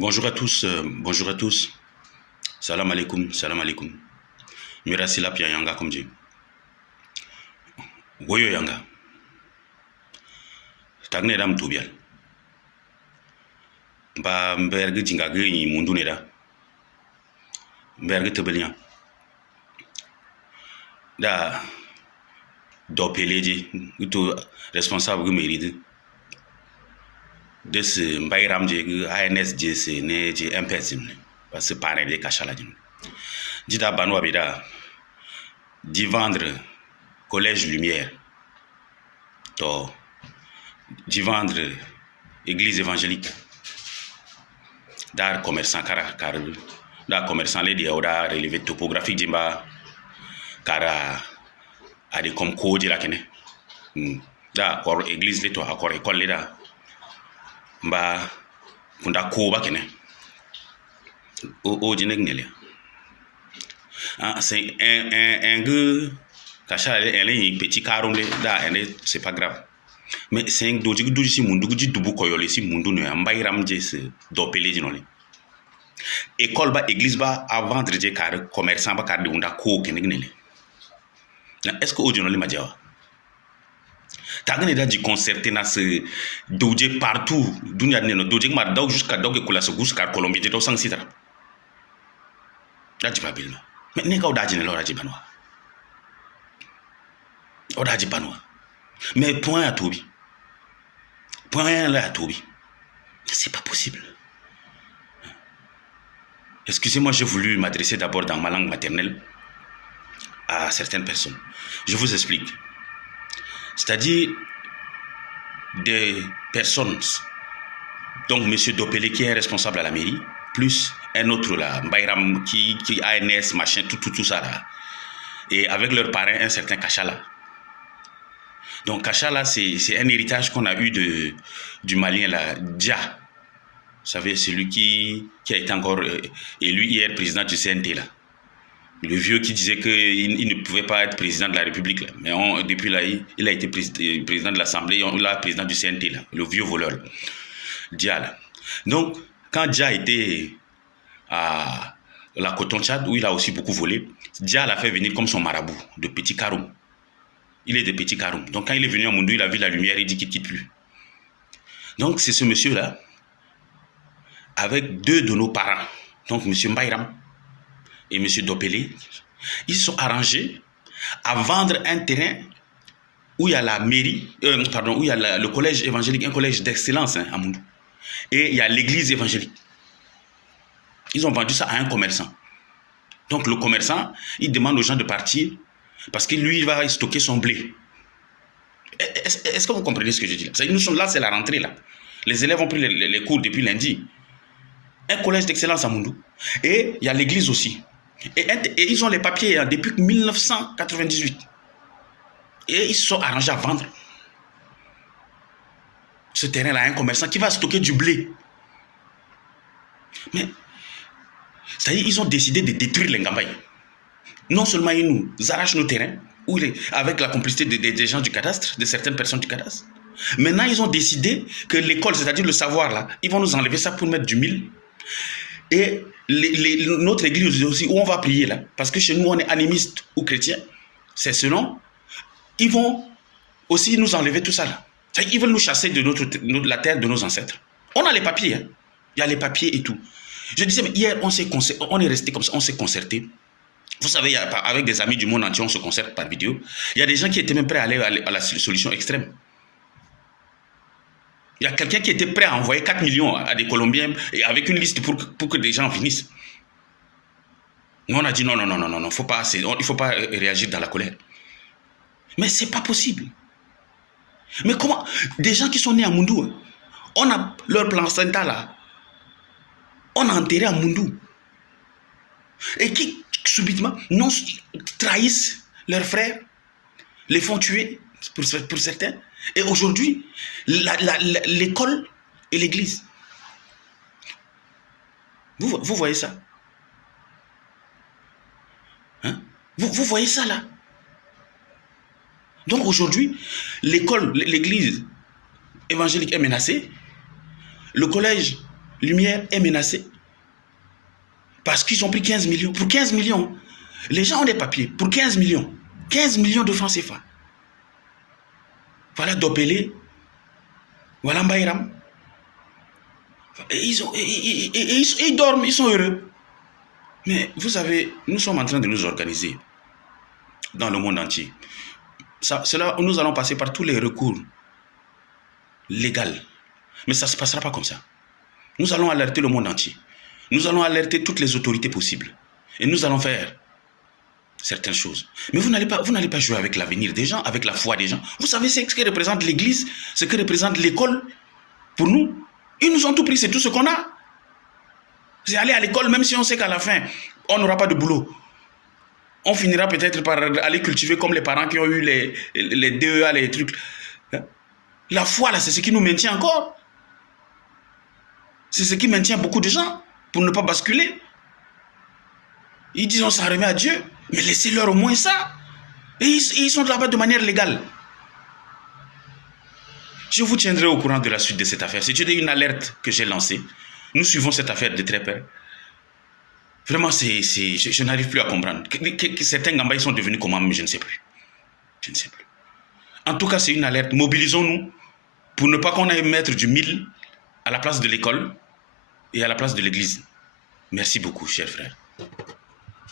Bonjour à tous, bonjour à tous. Salam alaikum, salam alaikum. Mira silap ya yanga comme dit. Woyo yanga. Tagne dam tubial. Ba mberg jinga gni mundu neda. Mberg tebelian. Da do peleji uto responsable gu méride. De ce Mbayram je ANSJ c'est ne je MPS parce que paré de kachala jim. Dida banwa bida di vendre collège lumière to di vendre église évangélique dar commerçant kara da commerçant les dia oda relevé topographique jimba kara ade comme code la kene da kor église le to akor école le da mba kunda ko ba kene o jinek nelia c'est un gars cacha elle est petit caron da elle c'est pas grave mais c'est un doji si mundu ji dubu koyole si mundu no mbay ramje se do pele jinole école ba église ba à vendre je car commerçant ba car de unda ko kene gnele est-ce que o jinole majawa tagane da di concerté na ce doje partout dunya ne no doje ma daw jusqu'à doge kula se gus car Colombie de 200 sitra da di babil mais ne ka odaji ne lo raji banwa odaji banwa mais point à Tobi point là à Tobi c'est pas possible. Excusez-moi, j'ai voulu m'adresser d'abord dans ma langue maternelle à certaines personnes. Je vous explique. C'est-à-dire des personnes, donc M. Dopele qui est responsable à la mairie, plus un autre là, Mbayram qui ANS, machin, tout ça là, et avec leur parrain, un certain Kachala. Donc Kachala, c'est un héritage qu'on a eu du Malien là, Dia. Vous savez, celui qui a été encore élu hier président du CNT là. Le vieux qui disait qu'il ne pouvait pas être président de la République. Là. Mais depuis là, il a été président de l'Assemblée, il a président du CNT, là, le vieux voleur. Là. Dia. Là. Donc, quand Dia était à la Coton-Tchad, où il a aussi beaucoup volé, Dia l'a fait venir comme son marabout, de Petit Karoum. Il est de Petit Karoum. Donc, quand il est venu à Moundou, il a vu la lumière, il dit qu'il ne quitte plus. Donc, c'est ce monsieur-là, avec deux de nos parents, donc M. Mbayram et M. Dopele, ils sont arrangés à vendre un terrain où il y a la mairie, où il y a le collège évangélique, un collège d'excellence à Moundou. Et il y a l'église évangélique. Ils ont vendu ça à un commerçant. Donc le commerçant, il demande aux gens de partir parce que lui, il va stocker son blé. Est-ce que vous comprenez ce que je dis là? Nous sommes là, c'est la rentrée là. Les élèves ont pris les cours depuis lundi. Un collège d'excellence à Moundou. Et il y a l'église aussi. Et ils ont les papiers hein, depuis 1998. Et ils se sont arrangés à vendre ce terrain-là à un commerçant qui va stocker du blé. Mais, c'est-à-dire ils ont décidé de détruire les Ngambaye. Non seulement ils nous arrachent nos terrains, avec la complicité des gens du cadastre, de certaines personnes du cadastre. Maintenant, ils ont décidé que l'école, c'est-à-dire le savoir, là, ils vont nous enlever ça pour mettre du mil. Et notre église aussi, où on va prier là, parce que chez nous on est animiste ou chrétien, c'est selon, ils vont aussi nous enlever tout ça là. Ils veulent nous chasser de la terre de nos ancêtres. On a les papiers, hein. Il y a les papiers et tout. Je disais, mais hier on est resté comme ça, on s'est concerté. Vous savez, avec des amis du monde entier, on se concerte par vidéo. Il y a des gens qui étaient même prêts à aller à la solution extrême. Il y a quelqu'un qui était prêt à envoyer 4 millions à des Colombiens et avec une liste pour que des gens finissent. Nous, on a dit non, il ne faut pas réagir dans la colère. Mais ce n'est pas possible. Mais comment? Des gens qui sont nés à Moundou, on a leur placenta là, on a enterré à Moundou. Et qui, subitement, non, trahissent leurs frères, les font tuer pour certains. Et aujourd'hui, l'école et l'église. Vous voyez ça? Hein? Vous voyez ça là? Donc aujourd'hui, l'école, l'église évangélique est menacée. Le collège lumière est menacée. Parce qu'ils ont pris 15 millions. Pour 15 millions, les gens ont des papiers. Pour 15 millions. 15 millions de francs CFA. Voilà Dopélé. Voilà Mbaïram. Et ils dorment, ils sont heureux. Mais vous savez, nous sommes en train de nous organiser dans le monde entier. Nous allons passer par tous les recours légaux. Mais ça ne se passera pas comme ça. Nous allons alerter le monde entier. Nous allons alerter toutes les autorités possibles. Et nous allons faire certaines choses. Mais vous n'allez pas jouer avec l'avenir des gens, avec la foi des gens. Vous savez ce que représente l'Église, ce que représente l'école pour nous. Ils nous ont tout pris, c'est tout ce qu'on a. C'est aller à l'école, même si on sait qu'à la fin, on n'aura pas de boulot. On finira peut-être par aller cultiver comme les parents qui ont eu les DEA, les trucs. La foi, là, c'est ce qui nous maintient encore. C'est ce qui maintient beaucoup de gens pour ne pas basculer. Ils disent on s'en remet à Dieu, mais laissez-leur au moins ça. Et ils sont là-bas de manière légale. Je vous tiendrai au courant de la suite de cette affaire. C'est une alerte que j'ai lancée. Nous suivons cette affaire de très près. Vraiment, je n'arrive plus à comprendre. Que certains Gambaïs sont devenus comment, mais je ne sais plus. Je ne sais plus. En tout cas, c'est une alerte. Mobilisons-nous pour ne pas qu'on aille mettre du 1000 à la place de l'école et à la place de l'église. Merci beaucoup, chers frères.